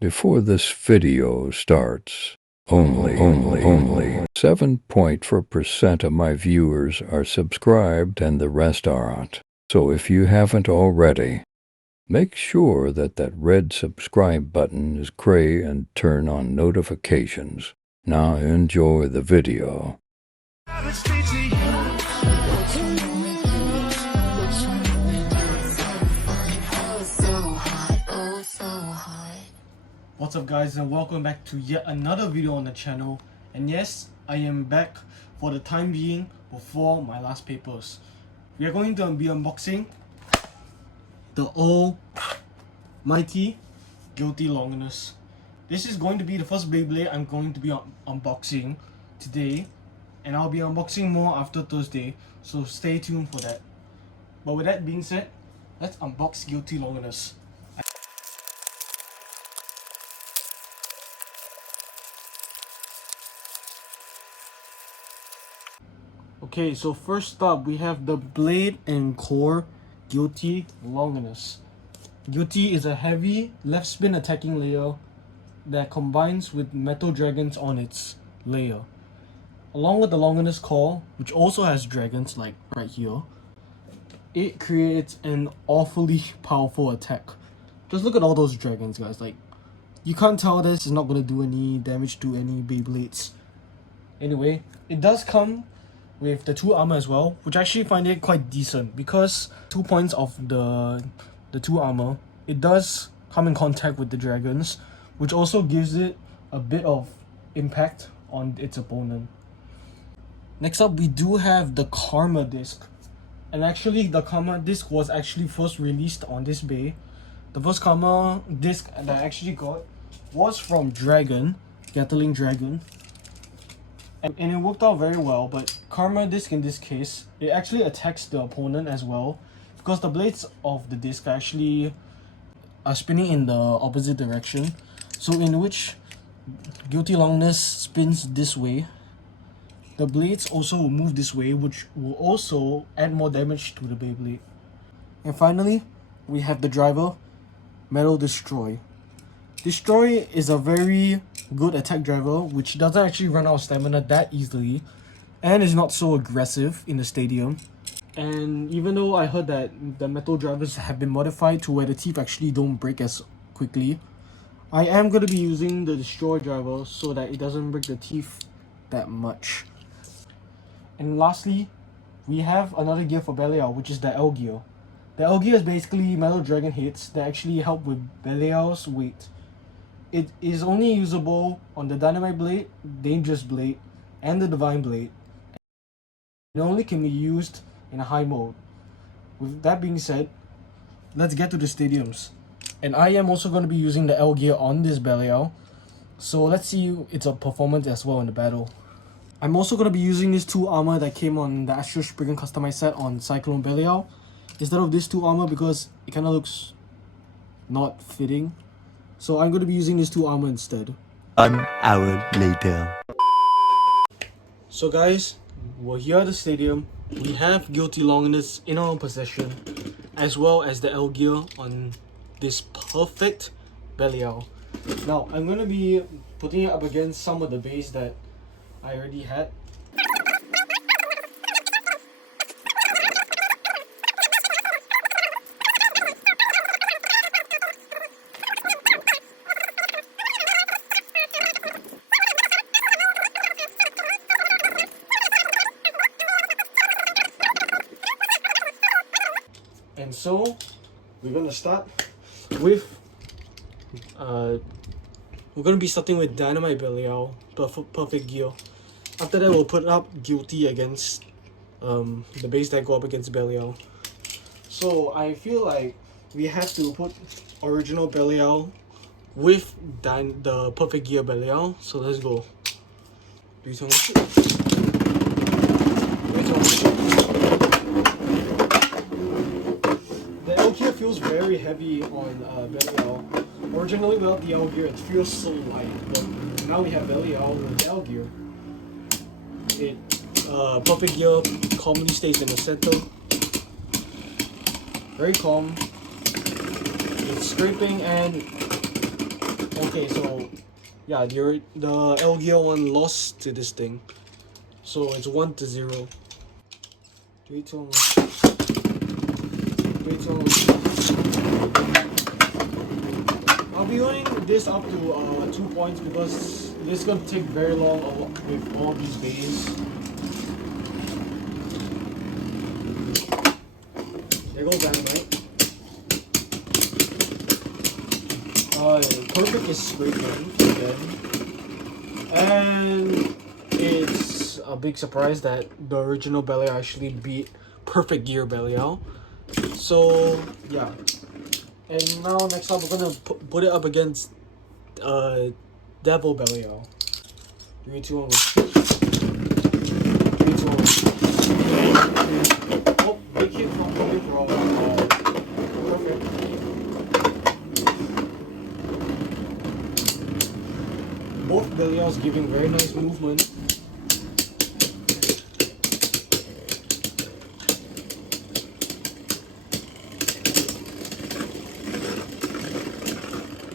Before this video starts, only 7.4% of my viewers are subscribed and the rest aren't. So if you haven't already, make sure that red subscribe button is gray and turn on notifications. Now enjoy the video. What's up guys, and welcome back to yet another video on the channel. And yes, I am back for the time being before my last papers. We are going to be unboxing the almighty Guilty Longinus. This is going to be the first Beyblade I'm going to be unboxing today, and I'll be unboxing more after Thursday, so stay tuned for that. But with that being said, let's unbox Guilty Longinus. Okay, so first up we have the Blade and Core Guilty Longinus. Guilty is a heavy left spin attacking layer that combines with metal dragons on its layer. Along with the Longinus core, which also has dragons like right here, it creates an awfully powerful attack. Just look at all those dragons, guys. Like, you can't tell this is not going to do any damage to any Beyblades. Anyway, it does come with the 2 armor as well, which I actually find it quite decent because 2 points of the 2 armor, it does come in contact with the dragons, which also gives it a bit of impact on its opponent. Next up, we do have the Karma disc, and actually the Karma disc was actually first released on this bay. The first Karma disc that I actually got was from Gatling Dragon. And it worked out very well, but Karma disc in this case, it actually attacks the opponent as well, because the blades of the disc actually are spinning in the opposite direction. So in which Guilty Longinus spins this way, the blades also will move this way, which will also add more damage to the Beyblade. And finally, we have the driver, Metal Destroy. Destroy is a very good attack driver which doesn't actually run out of stamina that easily and is not so aggressive in the stadium. And even though I heard that the metal drivers have been modified to where the teeth actually don't break as quickly, I am going to be using the Destroy driver so that it doesn't break the teeth that much. And lastly, we have another gear for Belial, which is the L gear. The L gear is basically metal dragon heads that actually help with Belial's weight. It is only usable on the Dynamite Blade, Dangerous Blade, and the Divine Blade. It only can be used in a high mode. With that being said, let's get to the stadiums. And I am also going to be using the L gear on this Belial, so let's see its performance as well in the battle. I'm also going to be using these 2 armor that came on the Astro Spriggan customized set on Cyclone Belial instead of these 2 armor because it kind of looks not fitting. So I'm going to be using these 2 armor instead. 1 hour later. So guys, we're here at the stadium. We have Guilty Longinus in our possession, as well as the L gear on this perfect Belial. Now I'm going to be putting it up against some of the bays that I already had. And so we're gonna start with we're gonna be starting with Dynamite Belial, perfect gear. After that, we'll put up Guilty against the base that go up against Belial. So I feel like we have to put original Belial with the perfect gear Belial. So let's go. 3, 2, 1, shoot. 3, 2, 1, shoot. The L gear feels very heavy on Belial. Originally without the L gear, it feels so light, but now we have Belial with the L gear. Perfect gear calmly stays in the center. Very calm. It's scraping and Okay, so yeah, the LGL one lost to this thing. So it's 1-0. 3, 2, 1. 3, 2, 1. I'll be going this up to 2 points because this is gonna take very long with all these bays. There goes Dynamite. Perfect is straight line again. And it's a big surprise that the original Belial actually beat Perfect Gear Belial. So yeah. And now next up we're gonna put it up against Devil Belial. 3, 2, 1. 3, 2, 1. Oh, big hit from Perfect. Both Belials giving very nice movement.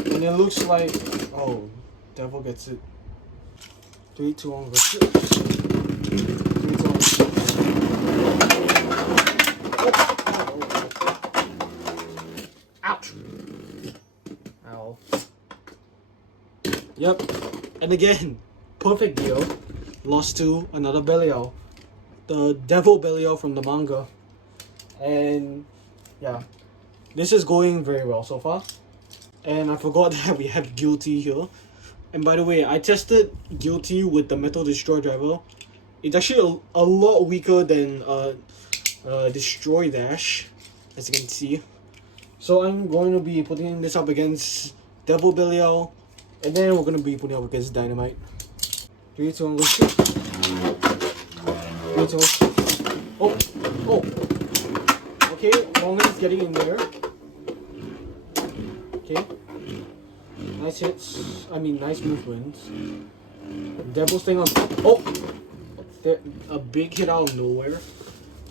And it looks like, oh, Devil gets it. 3, 2, 1, 3, 2, 1. Ouch! Ow. Yep. And again, Perfect Deal lost to another Belial. The Devil Belial from the manga. And yeah, this is going very well so far. And I forgot that we have Guilty here. And by the way, I tested Guilty with the Metal Destroy driver. It's actually a lot weaker than Destroy Dash, as you can see. So I'm going to be putting this up against Devil Belial. And then we're going to be putting up against Dynamite. 3, 2, 1, go shoot. 3, 2, 1. Oh! Okay, Longinus getting in there. Okay. Nice hits. I mean, nice movements. Devil staying on top. Oh! There, a big hit out of nowhere.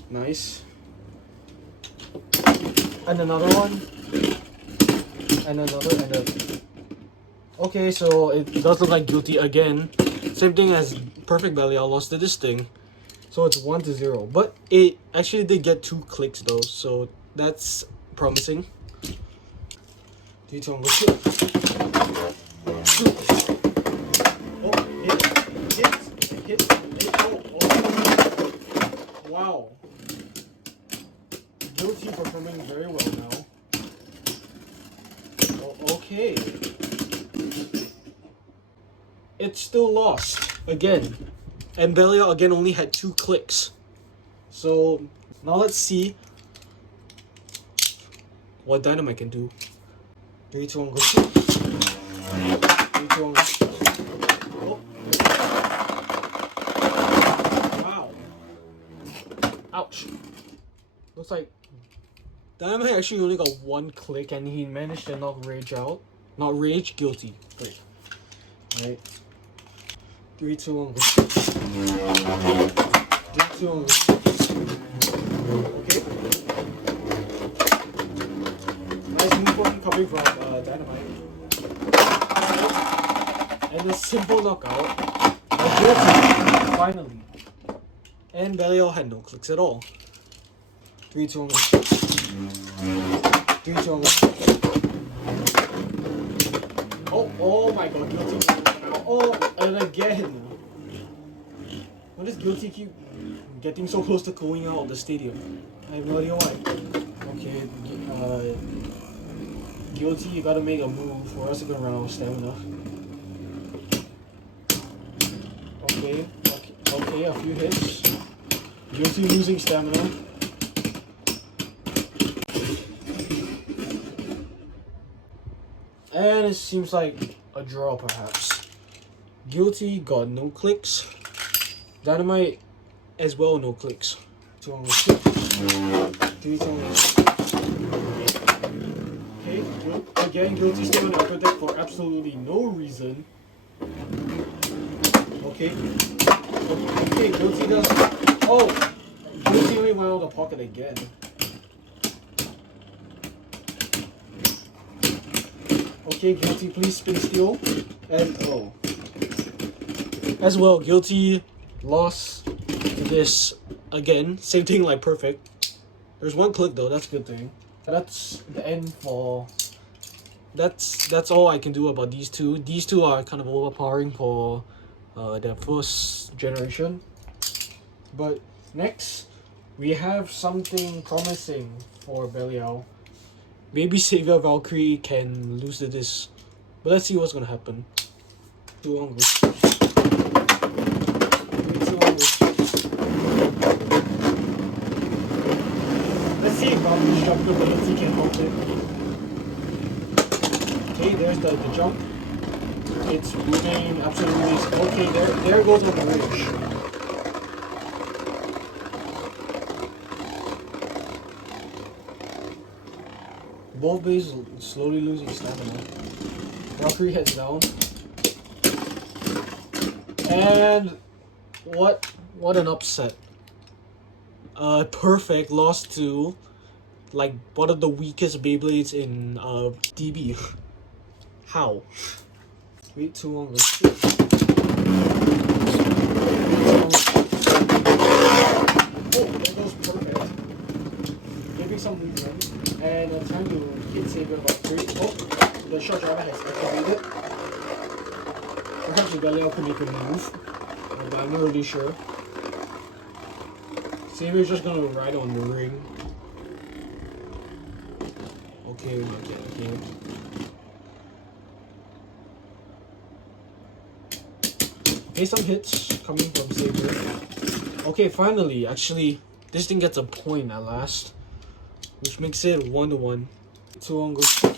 Nice. And another one. And another. Okay, so it does look like Guilty again. Same thing as Perfect Belial lost to this thing. So it's 1-0. But it actually did get 2 clicks though, so that's promising. 3, 2, 1, go shoot. Oh, hit. Oh. Wow. Guilty performing very well now. Oh, okay. It's still lost again. And Belial again only had 2 clicks. So now let's see what Dynamite can do. 3, 2, 1, go shoot. 3, 2, 1, go shoot. Oh. Wow. Ouch. Looks like Dynamite actually only got 1 click and he managed to knock Rage out. Not Rage, Guilty. Great. Alright. 3, 2, 1, go shoot. 3, 2, 1, go shoot. Okay. Nice move on coming from Dynamite. And a simple knockout. Finally. And Belial had no clicks at all. 3, 2, 1, go shoot. 3, 2, 1, go shoot. Oh my god, Guilty. Oh, and again. Why does Guilty keep getting so close to going out of the stadium? I have no idea why. Okay, Guilty, you gotta make a move or else you're gonna run out of stamina. Okay, a few hits. Guilty losing stamina. And it seems like a draw perhaps. Guilty got no clicks. Dynamite as well, no clicks. 2 on 3, 2 on. Okay, again, Guilty staying on the upper deck for absolutely no reason. Okay, Guilty does. Oh, Guilty only went out of the pocket again. Okay, Guilty, please spin steel. And oh. As well, Guilty lost to this again. Same thing like Perfect. There's one click though, that's a good thing. That's the end for... That's all I can do about these two. These two are kind of overpowering for the first generation. But next, we have something promising for Belial. Maybe Savior Valkyrie can lose to this. But let's see what's gonna happen. Too long. Let's see if Valkyrie's jump ability can help it. Okay, there's the jump. It's moving absolutely. Okay, there goes on the ridge. Both bases slowly losing stamina. Valkyrie heads down. And what an upset. Perfect lost to like one of the weakest Beyblades in DB. How? Wait too long. Oh, there goes Perfect. Giving some movement. And trying to hit Saber about 3. Oh, the short driver has activated. Perhaps Belial could make a move, but I'm not really sure. Saber's just gonna ride on the ring. Okay. Okay, some hits coming from Saber. Okay, finally, actually, this thing gets a point at last, which makes it 1-1. Too long goes. Too long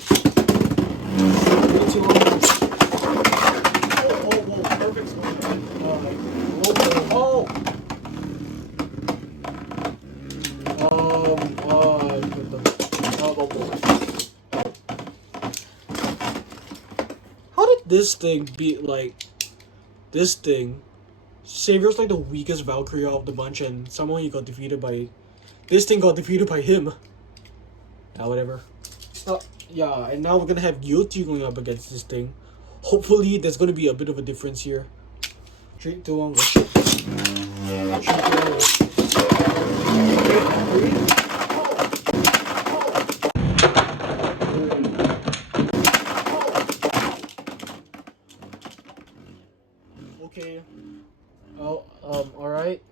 goes. Oh, Perfect's going on. How did this thing beat like this thing? Savior's like the weakest Valkyrie of the bunch, and somehow he got defeated by. This thing got defeated by him. Yeah, whatever. Yeah, and now we're gonna have Guilty going up against this thing. Hopefully, there's gonna be a bit of a difference here. 3, 2, 1, go. 3, 2, 1. Okay. Alright.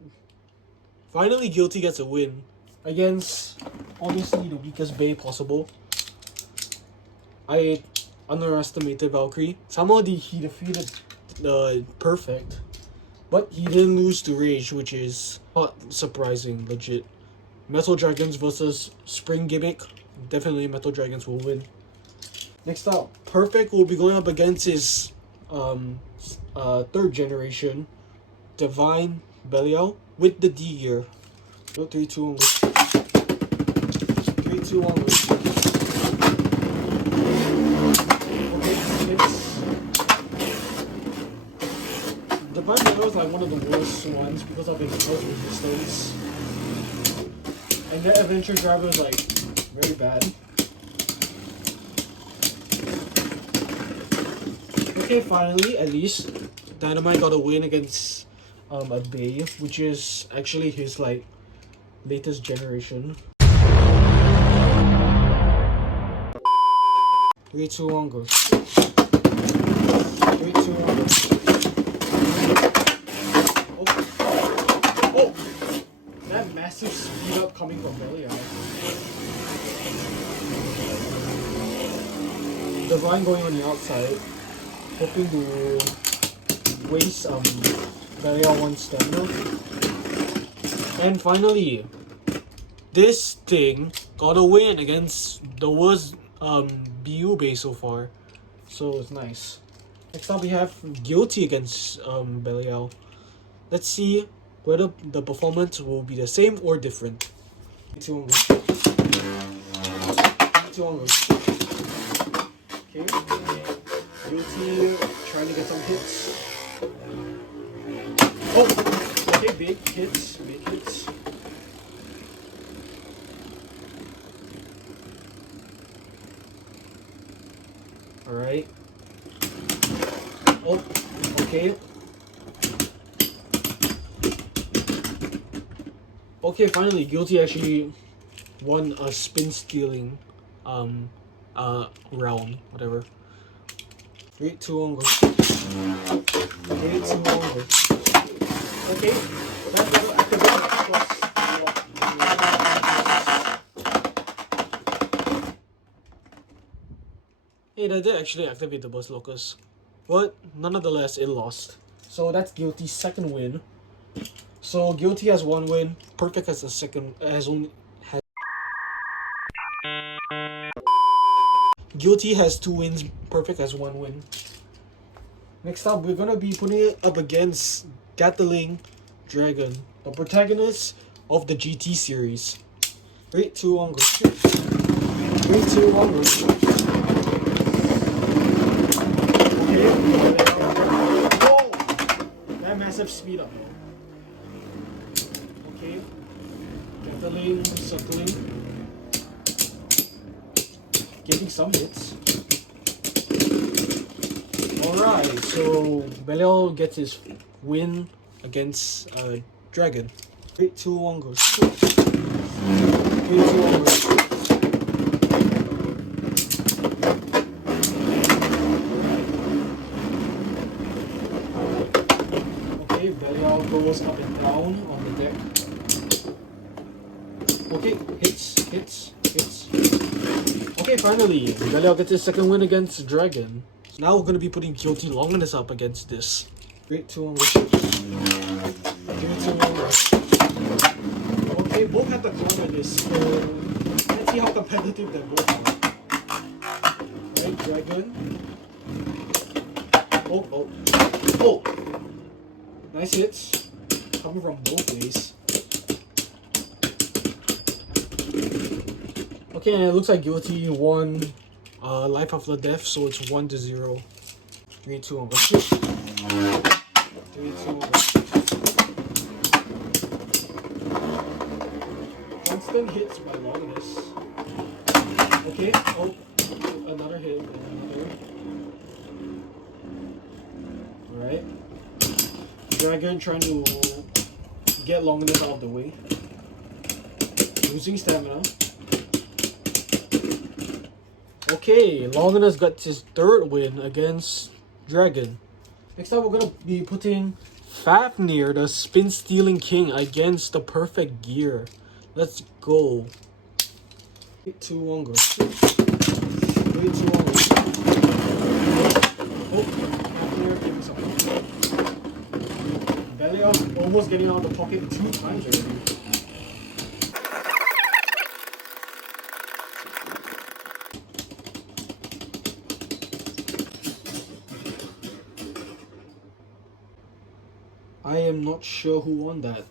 Finally, Guilty gets a win against obviously the weakest Bey possible. I underestimated Valkyrie. Somehow he defeated the Perfect, but he didn't lose to Rage, which is not surprising, legit. Metal Dragons versus Spring Gimmick. Definitely Metal Dragons will win. Next up, Perfect will be going up against his third generation, Divine Belial with the D gear. 3, 2, 1. 3, 2, 1. Divine Belial is like one of the worst ones because of his close resistance. And their adventure driver is like very bad. Okay, finally, at least Dynamite got a win against a Bey, which is actually his like latest generation. 3, 2, 1, go. 3, 2, 1, go. Oh! That massive speed up coming from Belial. Divine going on the outside, hoping to waste Belial 1 stamina. And finally, this thing got a win against the worst BU Bey so far. So it's nice. Next up we have Guilty against Belial. Let's see whether the performance will be the same or different. 2 on go. 2 on go. Okay. Guilty trying to get some hits. Oh! Okay, big hits. Big hits. Alright. Oh, okay. Okay, finally, Guilty actually won a spin stealing round, whatever. 3, 2, 1, go. 3, 2, 1, go. Okay, that's the activate. Hey, that did actually activate the Burst Locust. But nonetheless, it lost. So that's Guilty's second win. So Guilty has 1 win. Perfect has a second. Guilty has 2 wins. Perfect has 1 win. Next up, we're gonna be putting it up against Gatling Dragon, the protagonist of the GT series. 3, 2, 1, go. 3, 2, 1, go. Okay. Oh! That massive speed up though. Okay. Gatling circling. Getting some hits. Alright, so Belial gets his win against Dragon. 3, 2, 1, go. 3, 2, 1, go. Okay, Belial goes up and down on the deck. Okay, hits. Okay, finally, Belial gets his second win against Dragon. Now we're gonna be putting Guilty Longinus up against this. 3, 2, 1, 3, 2, 1. Okay, both have the counter this. So let's see how competitive they both are. Right, Dragon. Oh. Nice hits. Coming from both ways. Okay, and it looks like Guilty won Life After Death, so it's 1-0. 3, 2, 1, 3, 2, 1. Constant hits by Longinus. Okay, oh, another hit, another. Alright. Dragon trying to get Longinus out of the way. Losing stamina. Okay, Longinus got his third win against Dragon. Next up, we're gonna be putting Fafnir, the spin-stealing king, against the perfect gear. Let's go. 3, 2, 1, go. 3, 2, 1, go. Oh, Fafnir giving something. Belial almost getting out of the pocket 2 times already. I am not sure who won that.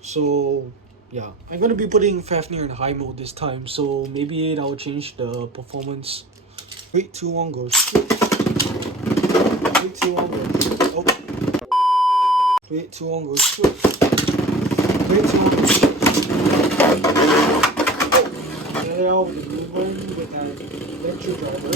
So, yeah. I'm gonna be putting Fafnir in high mode this time, so maybe that will change the performance. 3, 2, 1, go. 3, 2, 1, go. Oh. 3, 2, 1, go. 3, 2, 1, go. Now with the movement with that electric driver.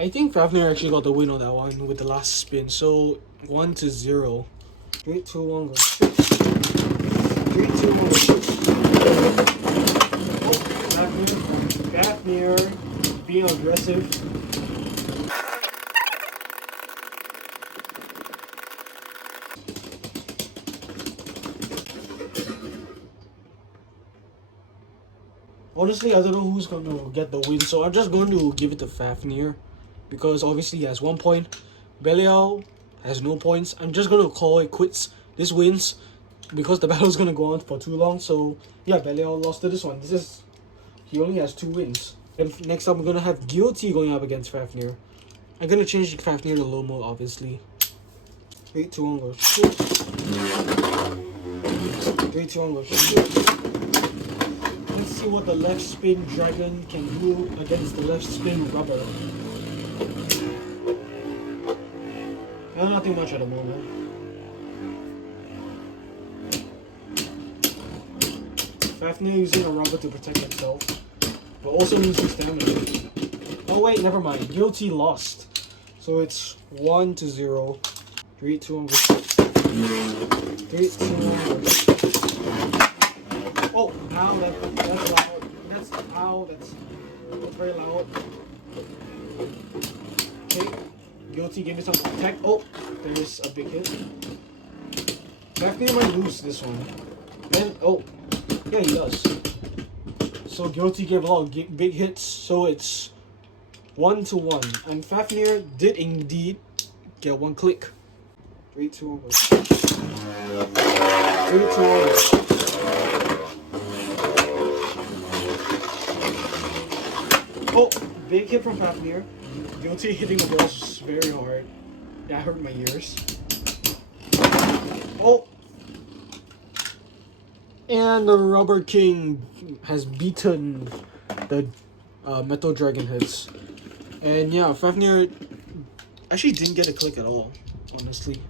I think Fafnir actually got the win on that one with the last spin, so 1-0. 3, 2, 1, go. 3, 2, 1, go. Oh, Fafnir being aggressive. Honestly, I don't know who's going to get the win, so I'm just going to give it to Fafnir. Because obviously he has 1 point. Belial has no points. I'm just going to call it quits. This wins because the battle is going to go on for too long. So yeah, Belial lost to this one. He only has 2 wins. And next up, we're going to have Guilty going up against Fafnir. I'm going to change Fafnir to low mode, obviously. 3, 2, 1, go. 3, 2, 1, go. Let's see what the left spin dragon can do against the left spin rubber. Nothing much at the moment. Fafnir using a rubber to protect himself, but also losing stamina. Oh wait, never mind. Guilty lost. So it's 1-0. 3, 2, 1, 3, 2, 1. Oh, ow, that's loud. That's very loud. Okay, Guilty, give me some protect. Oh, there's a big hit. Fafnir might lose this one. And oh, yeah, he does. So Guilty gave a lot of big hits, so it's 1-1. And Fafnir did indeed get one click. 3, 2, 1. 3, 2, 1. Oh, big hit from Fafnir. Guilty hitting the balls very hard. That hurt my ears. Oh! And the Rubber King has beaten the Metal Dragon hits. And yeah, Fafnir actually didn't get a click at all, honestly.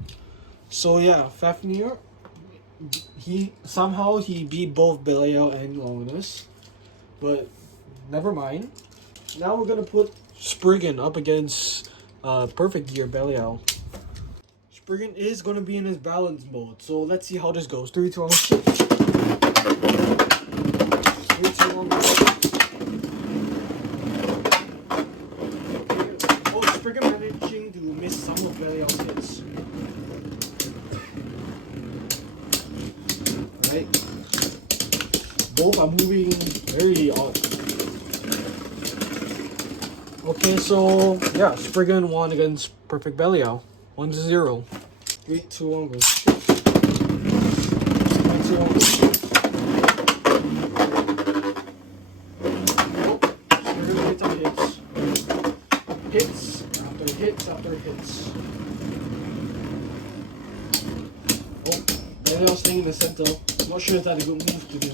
So yeah, Fafnir, he beat both Belial and Longinus. But never mind. Now we're gonna put Spriggan up against Perfect Gear Belial. Spriggan is gonna be in his balance mode, so let's see how this goes. 3, 2, 1. 3, 2, 1. Oh, Spriggan managing to miss some of Belial's hits. Right. Both are moving very odd. Okay, so yeah, Spriggan won against Perfect Belial. 1-0. 3, 2, 1, go. 3, 2, 1, go. Oh, Spriggan hits on hits. Hits after hits after hits. Oh, Belial staying in the center. Not sure if that's a good move to do.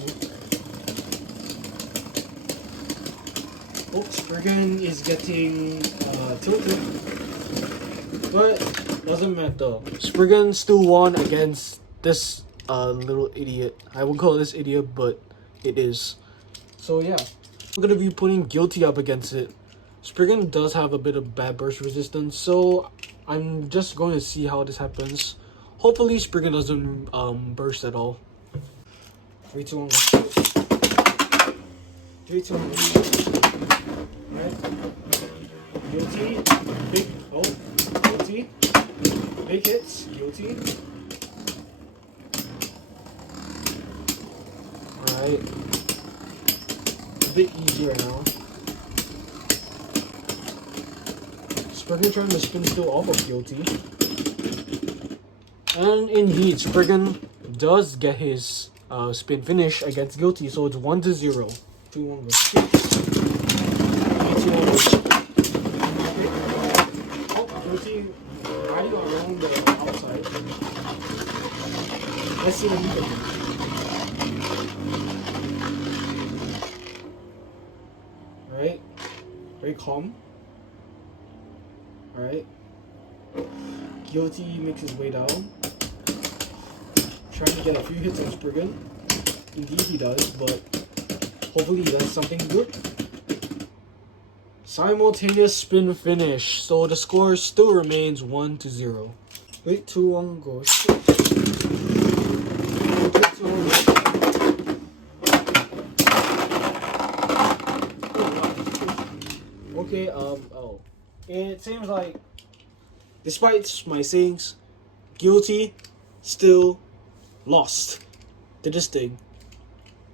Oh, Spriggan is getting tilted, but doesn't matter. Spriggan still won against this little idiot. I won't call this idiot, but it is. So yeah, we're gonna be putting Guilty up against it. Spriggan does have a bit of bad burst resistance, so I'm just going to see how this happens. Hopefully Spriggan doesn't burst at all. 3, 2, 1, 3, 2, 1. Right. Guilty. Big. Oh. Guilty. Big hits. Guilty. Alright. A bit easier now. Spriggan trying to spin still off of Guilty. And indeed, Spriggan does get his spin finish against Guilty, so it's 1-0. 2, 1, go. 3, 2, 1, go. Oh, Guilty riding around the outside. Let's see what he can do. Alright. Very calm. Alright. Guilty makes his way down. Trying to get a few hits on Spriggan. Indeed he does, but hopefully he does something good. Simultaneous spin finish. So the score still remains 1-0. 3, 2, 1, go. 3, 2, 1, go. Okay, oh. It seems like, despite my sayings, Guilty still lost to this thing.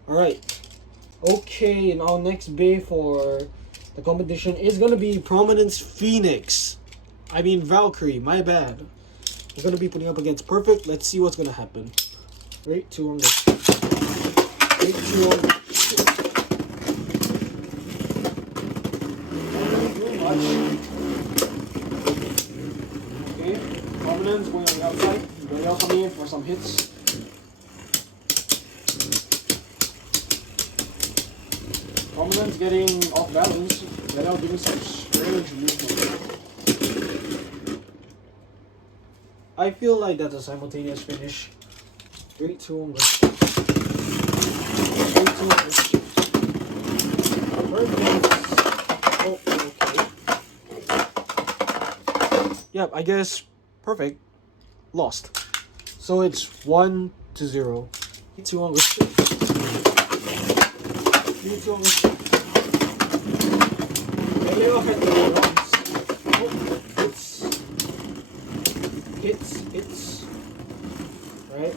Alright. Okay, and our next bay for the competition is gonna be Prominence Phoenix. I mean Valkyrie, my bad. We're gonna be putting up against Perfect. Let's see what's gonna happen. 3, 2, 1, go. 3, 2, 1, go. Okay, Prominence going on the outside. Belial coming in for some hits. Prominence getting off balance. Belial giving some strange movement. I feel like that's a simultaneous finish. 3, 2, 1, go. 3, 2, 1, go. Oh, okay. Yep, I guess perfect. Lost. So it's 1-0. 3, 2, 1, go. 3, 2, 1, go. Galileo had the runs. Oh, hits. Right?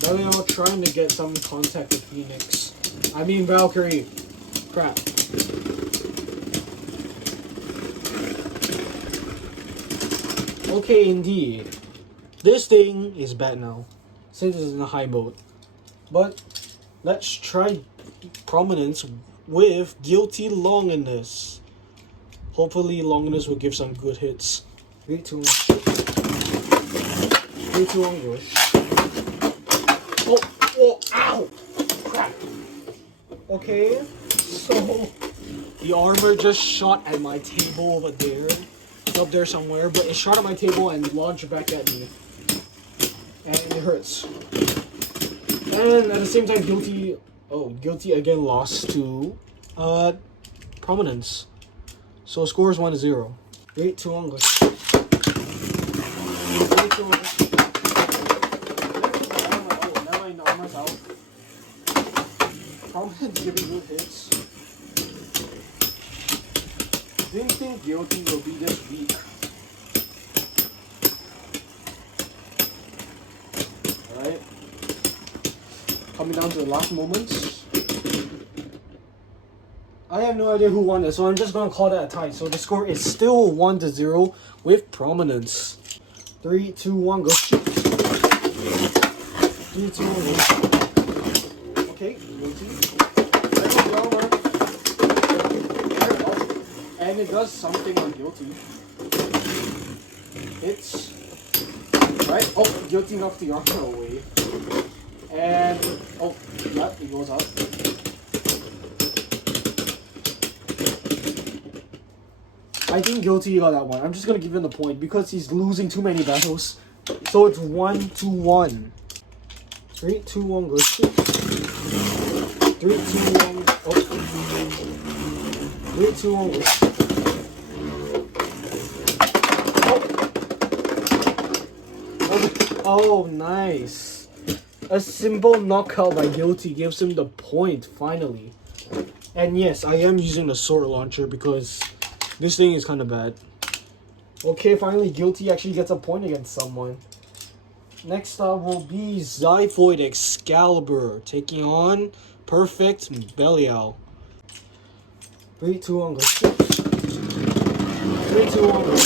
Galileo trying to get some contact with Phoenix. I mean Valkyrie. Crap. Okay, indeed. This thing is bad now, since it's in a high mode. But let's try Prominence with Guilty Longinus. Hopefully Longinus will give some good hits. 3, 2, 1. 3, 2, 1, go. Oh, ow! Crap. Okay, so the armor just shot at my table over there. It's up there somewhere, but it shot at my table and launched back at me. And it hurts. And at the same time, Guilty again lost to Prominence. So score is 1-0. 3, 2, 1, go. 3, 2, 1, go. Never mind, the armor's out. Prominence giving good hits. Didn't think Guilty will be this weak. Alright. Coming down to the last moments. I have no idea who won this, so I'm just gonna call that a tie. So the score is still 1-0 with Prominence. 3, 2, 1, go. 3, 2, 1, go. Okay, Guilty. And it does something on Guilty. Hits. Right? Oh, Guilty knocked the armor away. And, oh, yeah, it goes up. I think Guilty got that one. I'm just gonna give him the point because he's losing too many battles. So it's 1-1. 3, 2, 1, go. 3, 2, 1. Oh. 3, 2, 1, go. Oh, nice. A simple knockout by Guilty gives him the point, finally. And yes, I am using the sword launcher because this thing is kind of bad. Okay, finally Guilty actually gets a point against someone. Next up will be Zyphoid Excalibur taking on Perfect Belial. 3, 2, 1, go. 3, 2, 1, go.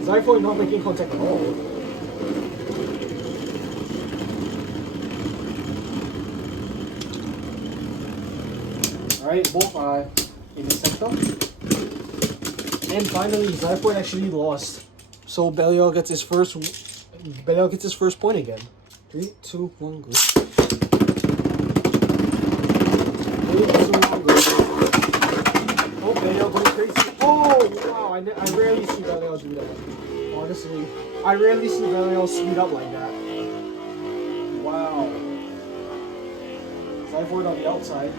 Zyphoid not making contact at all. Alright, both are in the center. And finally, Zyphoid actually lost. So Belial gets his first point again. 3, 2, 1, go. 3, 2, 1, go. Oh, Belial going crazy. Oh, wow, I rarely see Belial do that. Honestly, I rarely see Belial speed up like that. Wow. Zyphoid on the outside.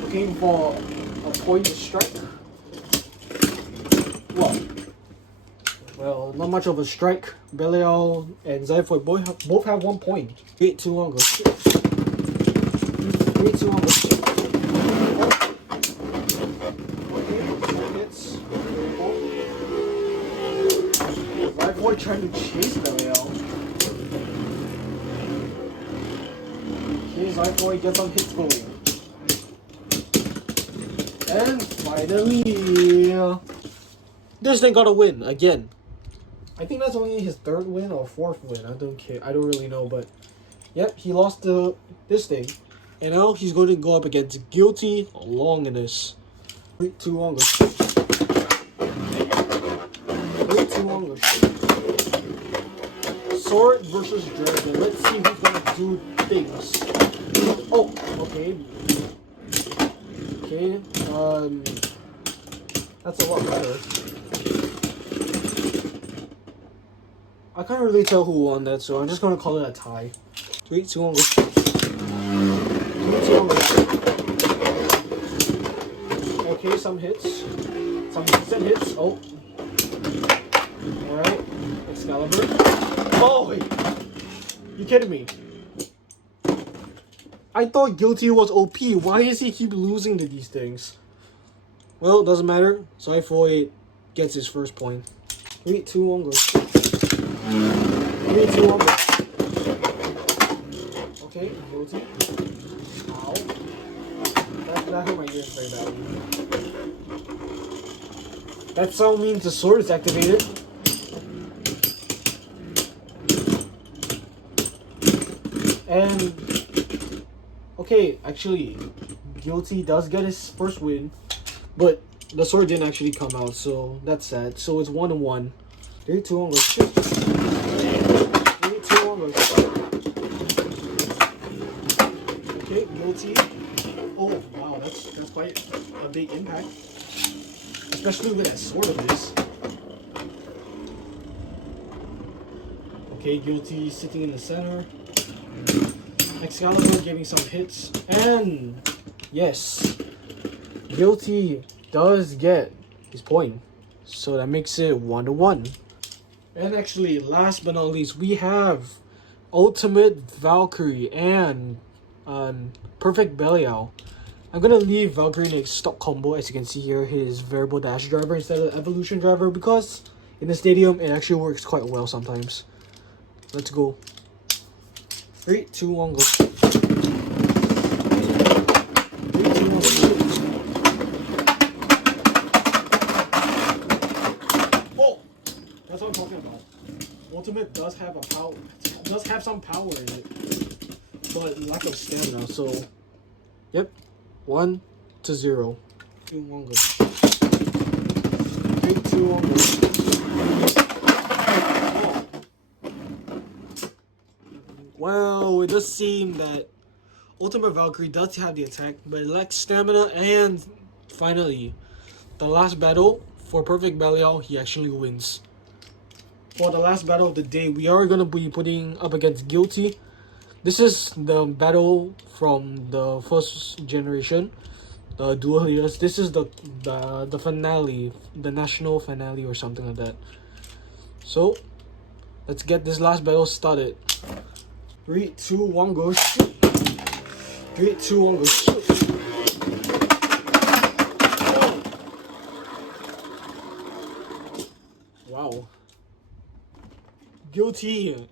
Looking for a point to strike. Well, not much of a strike. Belial and Zyphoid both have 1 point. 3, 2, 1, go. 3, 2, 1, go. Zyphoid trying to chase Belial. Okay, Zyphoid gets some hits going. And finally, this thing got a win again. I think that's only his 3rd win or 4th win. I don't care. I don't really know, but yep, he lost this thing, and now he's going to go up against Guilty Longinus. 3, 2, 1, go. 3, 2, 1, go. Sword versus Dragon. Let's see who's gonna do things. Oh, okay. Okay, that's a lot better. I can't really tell who won that, so I'm just gonna call it a tie. 3, 2, 1, go. 3, 2, 1, go. Okay, some hits. Some decent hits. Oh. Alright. Excalibur. Oh, wait. You kidding me? I thought Guilty was OP. Why does he keep losing to these things? Well, doesn't matter. Zyst gets his first point. 3, 2, 1, go. 3, 2, 1, go. Okay, Guilty. Ow. That hurt my ears very badly. That sound means the sword is activated. And okay, actually, Guilty does get his first win, but the sword didn't actually come out, so that's sad. So it's 1-1. 3, 2, 1, go. 3, 2, 1, go. Okay, Guilty. Oh wow, that's quite a big impact, especially with that sword of his. Okay, Guilty sitting in the center. Excalibur giving some hits, and yes, Guilty does get his point, so that makes it 1-1. And actually, last but not least, we have Ultimate Valkyrie and Perfect Belial. I'm gonna leave Valkyrie in a stock combo, as you can see here, his variable dash driver instead of evolution driver, because in the stadium it actually works quite well sometimes. Let's go. 3, 2, 1, go. 3, 2, 1, go. Oh! That's what I'm talking about. Ultimate does have some power in it, but lack of stamina, so yep. 1-0. 2, 1, go. 3, 2, 1, go. Well, it does seem that Ultimate Valkyrie does have the attack, but it lacks stamina, and finally, the last battle for Perfect Belial, he actually wins. For the last battle of the day, we are going to be putting up against Guilty. This is the battle from the first generation, the dual leaders. This is the finale, the national finale or something like that. So, let's get this last battle started. 3, 2, 1, go shoot. 3, 2, 1, go shoot. Oh. Wow. Guilty.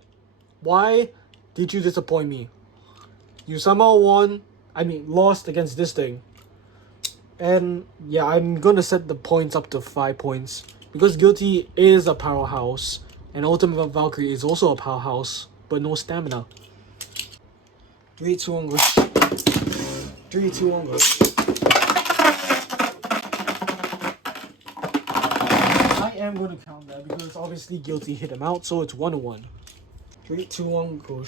Why did you disappoint me? You somehow lost against this thing. And yeah, I'm gonna set the points up to 5 points, because Guilty is a powerhouse, and Ultimate Valkyrie is also a powerhouse, but no stamina. 3, 2, 1, go. 3, 2, 1, go. I am going to count that because obviously Guilty hit him out, so it's 1-1. 3, 2, 1, go.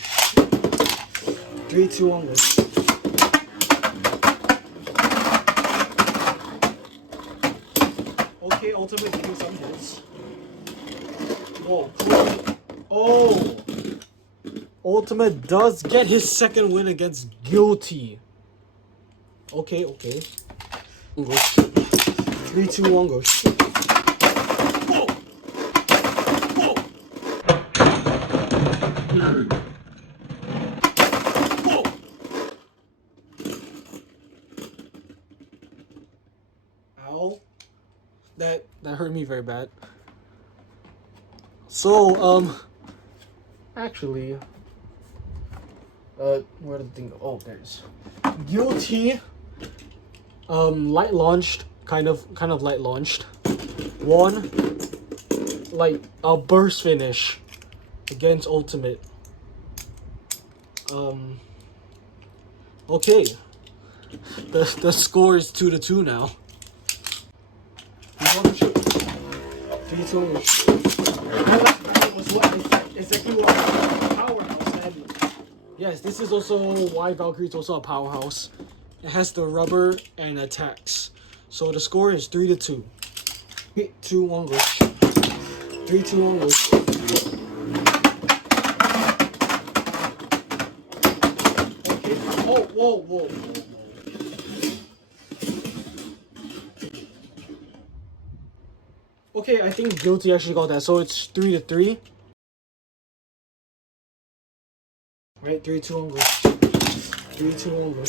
3, 2, 1, go. Okay, Ultimate giving some hits. Whoa. Oh! Ultimate does get his second win against Guilty. Okay. Go. 3, 2, 1, go. Whoa! Whoa! Whoa! Ow. That hurt me very bad. So, actually, where did the thing go? Oh, there it is. Guilty, light launched, kind of light launched. Won, like, a burst finish against Ultimate. Okay. The score is 2-2 now. You want to shoot? 3, 2, 1. Exactly what powerhouse. And yes, this is also why Valkyrie is also a powerhouse. It has the rubber and attacks. So the score is 3-2. 3, 2, 1, go. 3, 2, 1, go. Okay. Oh, whoa. Okay, I think Guilty actually got that. So it's 3-3. Right, 3, 2, 1, go. 3, 2, 1, go.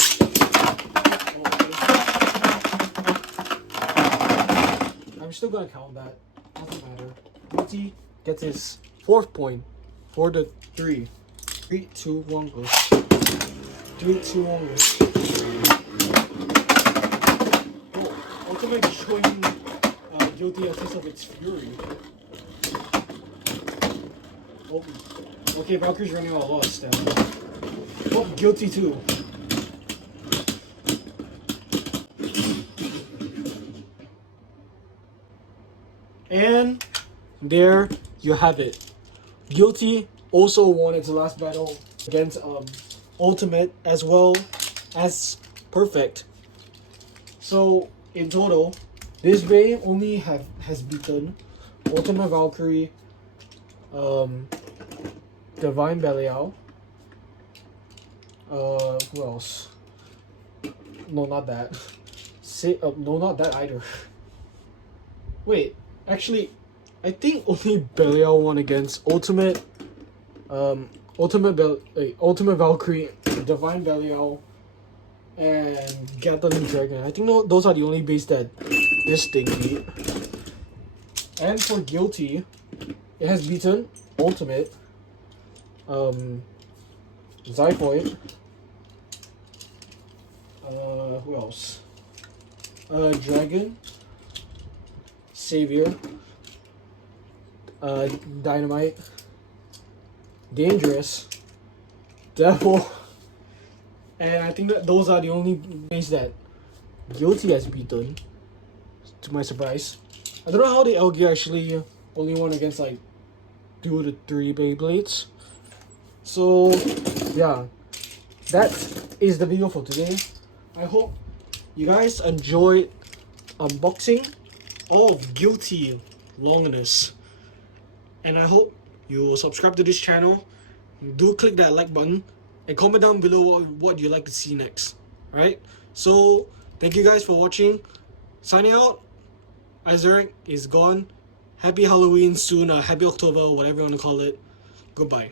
I'm still gonna count that. Doesn't matter. Guilty gets his 4th point. 4-3. 3, 2, 1, go. 3, 2, 1, go. Oh, Ultimate is showing Guilty a taste of its fury. Oh, okay, Valkyrie's running out a lot of stamina. Oh, Guilty too. And there you have it. Guilty also won its last battle against Ultimate as well as Perfect. So in total, this Bay only has beaten Ultimate Valkyrie, Divine Belial. Who else? No, not that. No, not that either. Wait. Actually, I think only Belial won against Ultimate Valkyrie, Divine Belial, and Gathering Dragon. I think those are the only bases that this thing beat. And for Guilty, it has beaten Ultimate, Zyphoid, who else? Dragon, Savior, Dynamite, Dangerous, Devil, and I think that those are the only ways that Guilty has beaten, to my surprise. I don't know how the LG actually only won against like 2 to 3 Beyblades. So yeah, that is the video for today. I hope you guys enjoyed unboxing all of Guilty Longinus, and I hope you will subscribe to this channel. Do click that like button and comment down below what you'd like to see next. Alright, so thank you guys for watching. Signing out. Isseract is gone. Happy Halloween soon, happy October, whatever you want to call it. Goodbye.